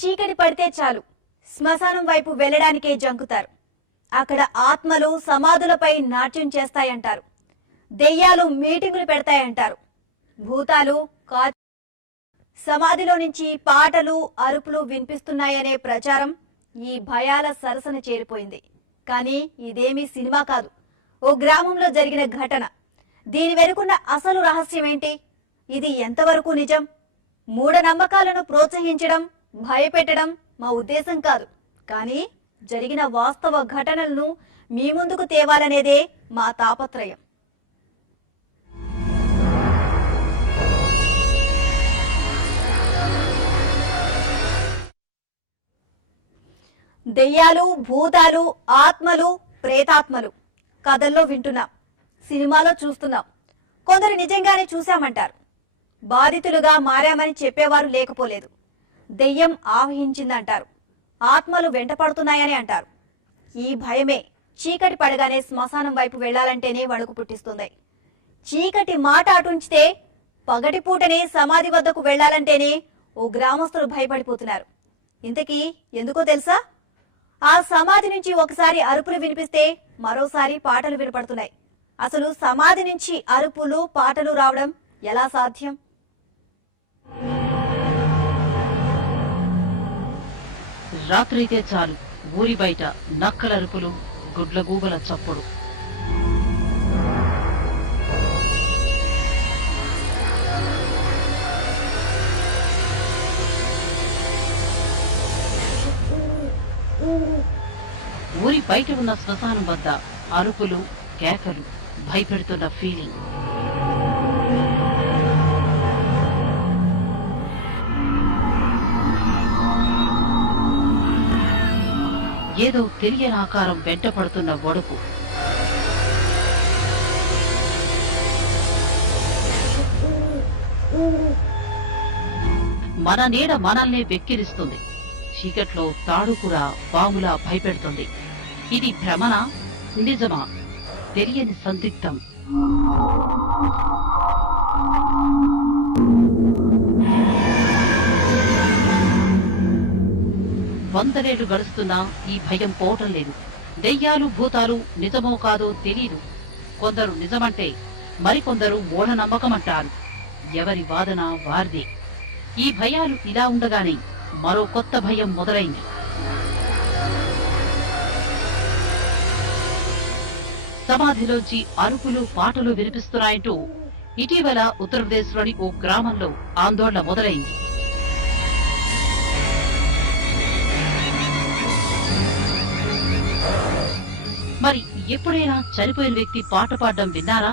చీకటి పడితే చాలు శ్మశానం వైపు వెళ్లడానికే జంకుతారు. అక్కడ ఆత్మలు సమాధులపై నాట్యం చేస్తాయంటారు. దెయ్యాలు మీటింగులు పెడతాయంటారు. భూతాలు సమాధిలో నుంచి పాటలు అరుపులు వినిపిస్తున్నాయనే ప్రచారం ఈ భయాల సరసన చేరిపోయింది. కానీ ఇదేమీ సినిమా కాదు, ఓ గ్రామంలో జరిగిన ఘటన. దీని వెనుకున్న అసలు రహస్యమేంటి? ఇది ఎంతవరకు నిజం? మూఢనమ్మకాలను ప్రోత్సహించడం, భయపెట్టడం మా ఉద్దేశం కాదు. కానీ జరిగిన వాస్తవ ఘటనలను మీ ముందుకు తేవాలనేదే మా తాపత్రయం. దెయ్యాలు, భూతాలు, ఆత్మలు, ప్రేతాత్మలు కథల్లో వింటున్నాం, సినిమాలో చూస్తున్నాం. కొందరు నిజంగానే చూశామంటారు. బాధితులుగా మారామని చెప్పేవారు లేకపోలేదు. దెయ్యం ఆవహించిందంటారు. ఆత్మలు వెంటపడుతున్నాయని అంటారు. ఈ భయమే చీకటి పడగానే శ్మశానం వైపు వెళ్లాలంటేనే వణుకు పుట్టిస్తుంది. చీకటి మాట అటుంచితే పగటిపూటనే సమాధి వద్దకు వెళ్లాలంటేనే ఓ గ్రామస్తులు భయపడిపోతున్నారు. ఇంతకీ ఎందుకో తెలుసా? ఆ సమాధి నుంచి ఒకసారి అరుపులు వినిపిస్తే మరోసారి పాటలు వినపడుతున్నాయి. అసలు సమాధి నుంచి అరుపులు, పాటలు రావడం ఎలా సాధ్యం? రాత్రైతే చాలు ఊరి బయట నక్కల అరుపులు, గుడ్లగూబల చప్పుడు. ఊరి బయట ఉన్న శ్మశానం వద్ద అరుపులు, కేకలు, భయపెడుతున్న ఫీలింగ్. ఏదో తెలియని ఆకారం వెంటపడుతున్న వడుపు. మన నీడ మనల్నే వెక్కిరిస్తుంది. చీకట్లో తాడుకురా బాములా భయపెడుతుంది. ఇది భ్రమనా, నిజమా? తెలియని సందిగ్ధం. వందలేళ్లు గడుస్తున్నా ఈ భయం పోవటం లేదు. దెయ్యాలు, భూతాలు నిజమో కాదో తెలియదు. కొందరు నిజమంటే మరికొందరు మూఢనమ్మకమంటారు. ఎవరి వాదన వారిదే. ఈ భయాలు ఇలా ఉండగానే మరో కొత్త భయం మొదలైంది. సమాధిలోంచి అరుపులు, పాటలు వినిపిస్తున్నాయంటూ ఇటీవల ఉత్తరప్రదేశ్లోని ఓ గ్రామంలో ఆందోళన మొదలైంది. మరి ఎప్పుడైనా చనిపోయిన వ్యక్తి పాట పాడడం విన్నారా?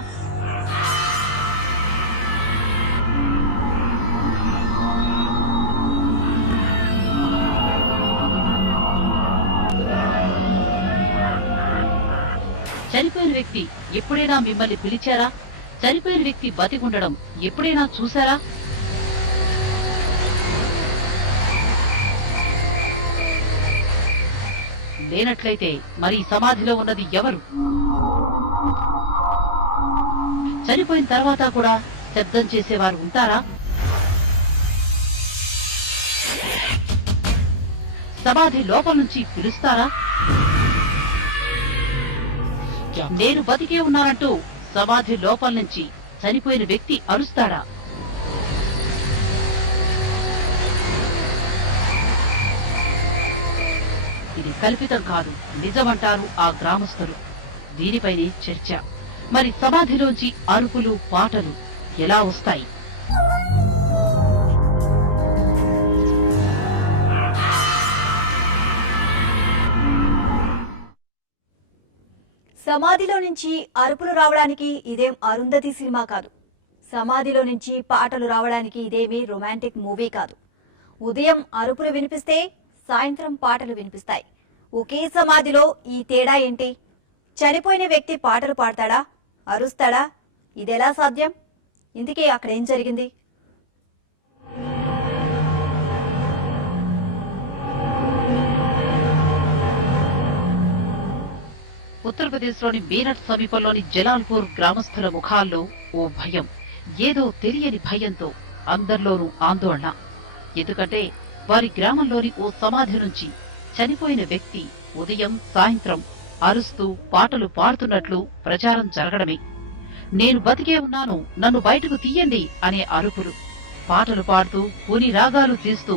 చనిపోయిన వ్యక్తి ఎప్పుడైనా మిమ్మల్ని పిలిచారా? చనిపోయిన వ్యక్తి బతికుండడం ఎప్పుడైనా చూశారా? లేనట్లయితే మరి సమాధిలో ఉన్నది ఎవరు? చనిపోయిన తర్వాత కూడా శబ్దం చేసేవారు ఉంటారా? సమాధి లోపల నుంచి పిలుస్తారా? నేను బతికే ఉన్నానంటూ సమాధి లోపల నుంచి చనిపోయిన వ్యక్తి అరుస్తాడా? ఇది కల్పితం కాదు, నిజమంటారు ఆ గ్రామస్తులు. దీనిపైనే చర్చ. మరి సమాధిలోంచి అరుపులు, పాటలు ఎలా వస్తాయి? సమాధిలో నుంచి అరుపులు రావడానికి ఇదేం అరుంధతి సినిమా కాదు. సమాధిలో నుంచి పాటలు రావడానికి ఇదేమీ రొమాంటిక్ మూవీ కాదు. ఉదయం అరుపులు వినిపిస్తే సాయంత్రం పాటలు వినిపిస్తాయి. ఒకే సమాధిలో ఈ తేడా ఏంటి? చనిపోయిన వ్యక్తి పాటలు పాడతాడా, అరుస్తాడా? ఇదెలా సాధ్యం? ఇందుకే అక్కడేం జరిగింది? ఉత్తరప్రదేశ్లోని మీరట్ సమీపంలోని జలాల్పూర్ గ్రామస్తుల ముఖాల్లో ఓ భయం. ఏదో తెలియని భయంతో అందరిలోనూ ఆందోళన. ఎందుకంటే వారి గ్రామంలోని ఓ సమాధి నుంచి చనిపోయిన వ్యక్తి ఉదయం సాయంత్రం అరుస్తూ పాటలు పాడుతున్నట్లు ప్రచారం జరగడమే. నేను బతికే ఉన్నాను, నన్ను బయటకు తీయండి అనే అరుపులు, పాటలు పాడుతూ పుని రాగాలు తీస్తూ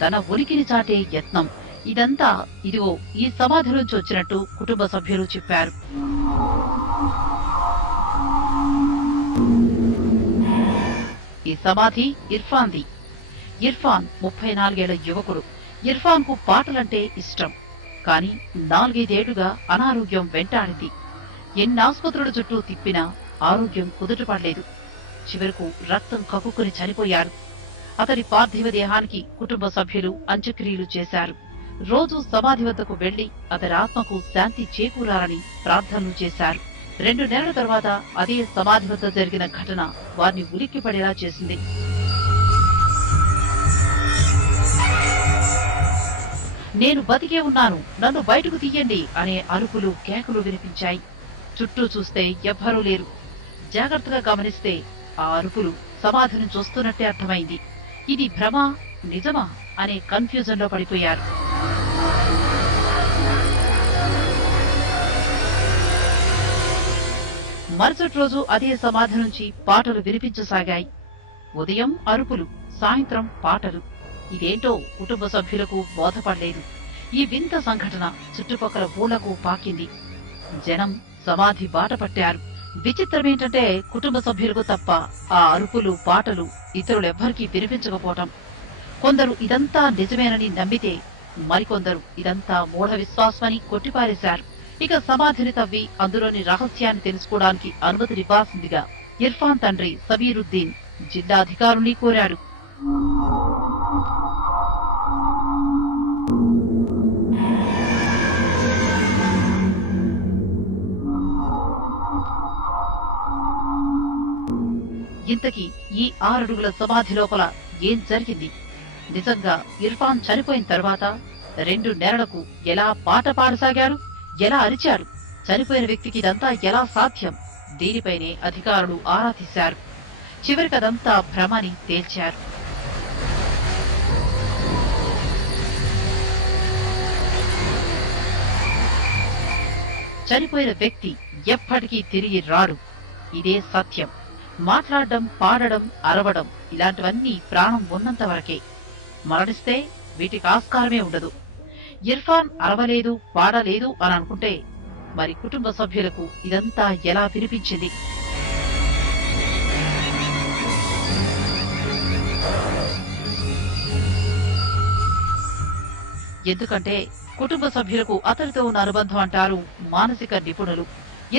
తన ఉనికిని చాటే యత్నం, ఇదంతా ఇదిగో ఈ సమాధి నుంచి వచ్చినట్టు కుటుంబ సభ్యులు చెప్పారు. ఈ సమాధి ఇర్ఫాన్ది. ఇర్ఫాన్ 34 ఏళ్ల యువకుడు. ఇర్ఫాన్ కు పాటలంటే ఇష్టం. కాని 4-5 ఏళ్లుగా అనారోగ్యం వెంటాడింది. ఎన్ని ఆసుపత్రుల చుట్టూ తిప్పినా ఆరోగ్యం కుదుటపడలేదు. చివరకు రక్తం కక్కుకుని చనిపోయారు. అతని పార్థివ దేహానికి కుటుంబ సభ్యులు అంత్యక్రియలు చేశారు. రోజు సమాధి వద్దకు వెళ్లి అతని ఆత్మకు శాంతి చేకూరాలని ప్రార్థనలు చేశారు. 2 నెలల తర్వాత అదే సమాధి వద్ద జరిగిన ఘటన వారిని ఉలిక్కిపడేలా చేసింది. నేను బతికే ఉన్నాను, నన్ను బయటకు తీయండి అనే అరుపులు కేకలు వినిపించాయి. చుట్టూ చూస్తే ఎవ్వరూ లేరు. జాగ్రత్తగా గమనిస్తే ఆ అరుపులు సమాధి నుంచి వస్తున్నట్టే అర్థమైంది. ఇది భ్రమ నిజమా అనే కన్ఫ్యూజన్ లో పడిపోయారు. మరుసటి రోజు అదే సమాధి నుంచి పాటలు వినిపించసాగాయి. ఉదయం అరుపులు, సాయంత్రం పాటలు. ఇదేంటో కుటుంబ సభ్యులకు బోధపడలేదు. ఈ వింత సంఘటన చుట్టుపక్కల ఊళ్లకు పాకింది. జనం సమాధి బాట పట్టారు. విచిత్రమేంటంటే కుటుంబ సభ్యులకు తప్ప ఆ అరుపులు, పాటలు ఇతరులెవ్వరికీ వినిపించకపోవటం. కొందరు ఇదంతా నిజమేనని నమ్మితే మరికొందరు ఇదంతా మూఢ విశ్వాసమని కొట్టిపారేశారు. ఇక సమాధిని తవ్వి అందులోని రహస్యాన్ని తెలుసుకోవడానికి అనుమతినివ్వాల్సిందిగా ఇర్ఫాన్ తండ్రి సమీరుద్దీన్ జిల్లా అధికారుల్ని కోరాడు. ఇంతకీ ఈ 6 అడుగుల సమాధి లోపల ఏం జరిగింది? నిజంగా ఇర్ఫాన్ చనిపోయిన తర్వాత 2 నెలలకు ఎలా పాట పాడసాగారు? ఎలా అరిచారు? చనిపోయిన వ్యక్తికి ఇదంతా ఎలా సాధ్యం? దీనిపైనే అధికారులు ఆరా తీశారు. చివరికి అదంతా భ్రమని తేల్చారు. చనిపోయిన వ్యక్తి ఎప్పటికీ తిరిగి రాడు. ఇదే సత్యం. మాట్లాడడం, పాడడం, అరవడం ఇలాంటివన్నీ ప్రాణం ఉన్నంత వరకే. మరణిస్తే వీటికి ఆస్కారమే ఉండదు. ఇర్ఫాన్ అరవలేదు, పాడలేదు అని అనుకుంటే మరి కుటుంబ సభ్యులకు ఇదంతా ఎలా వినిపించింది? ఎందుకంటే కుటుంబ సభ్యులకు అతనితో ఉన్న అనుబంధం అంటారు మానసిక నిపుణులు.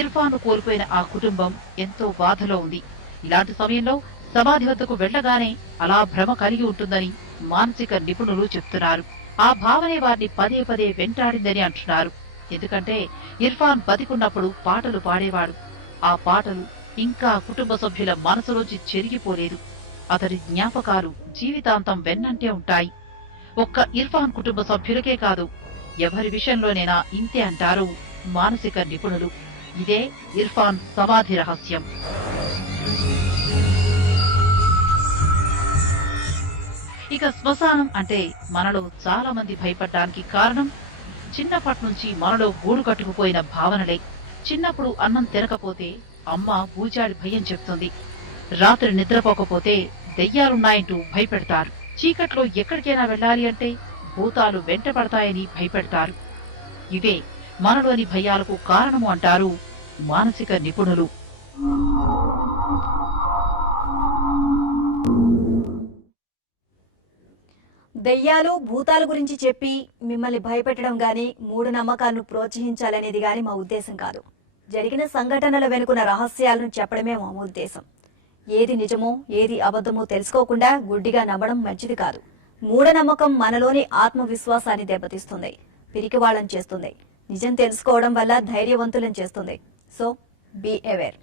ఇర్ఫాన్ కోల్పోయిన ఆ కుటుంబం ఎంతో బాధలో ఉంది. ఇలాంటి సమయంలో సమాధి వద్దకు వెళ్లగానే అలా భ్రమ కలిగి ఉంటుందని మానసిక నిపుణులు చెప్తున్నారు. ఆ భావనే వారిని పదే పదే వెంటాడిందని అంటున్నారు. ఎందుకంటే ఇర్ఫాన్ బతికున్నప్పుడు పాటలు పాడేవాడు. ఆ పాటలు ఇంకా కుటుంబ సభ్యుల మనసులోంచి చెరిగిపోలేదు. అతడి జ్ఞాపకాలు జీవితాంతం వెన్నంటే ఉంటాయి. ఒక్క ఇర్ఫాన్ కుటుంబ సభ్యులకే కాదు, ఎవరి విషయంలోనైనా ఇంతే అంటారు మానసిక నిపుణులు. ఇదే ఇర్ఫాన్ సమాధి రహస్యం. ఇక శ్మశానం అంటే మనలో చాలా మంది భయపడ్డానికి కారణం చిన్నప్పటి నుంచి మనలో గూడు కట్టుకుపోయిన భావనలే. చిన్నప్పుడు అన్నం తినకపోతే అమ్మ బూజాడి భయం చెప్తుంది. రాత్రి నిద్రపోకపోతే దెయ్యాలున్నాయంటూ భయపెడతారు. చీకట్లో ఎక్కడికైనా వెళ్ళాలి అంటే భూతాలు వెంటపడతాయని భయపెడతారు. ఇవే మనలోని భయాలకు కారణము అంటారు మానసిక నిపుణులు. దెయ్యాలు, భూతాల గురించి చెప్పి మిమ్మల్ని భయపెట్టడం గాని, మూఢనమ్మకాలను ప్రోత్సహించాలనేది గాని మా ఉద్దేశం కాదు. జరిగిన సంఘటనల వెనుకున్న రహస్యాలను చెప్పడమే మా ఉద్దేశం. ఏది నిజమో ఏది అబద్ధమో తెలుసుకోకుండా గుడ్డిగా నమ్మడం మంచిది కాదు. మూఢనమ్మకం మనలోని ఆత్మవిశ్వాసాన్ని దెబ్బతీస్తుంది, పిరికివాళ్ళని చేస్తుంది. నిజం తెలుసుకోవడం వల్ల ధైర్యవంతులను చేస్తుంది. So be aware.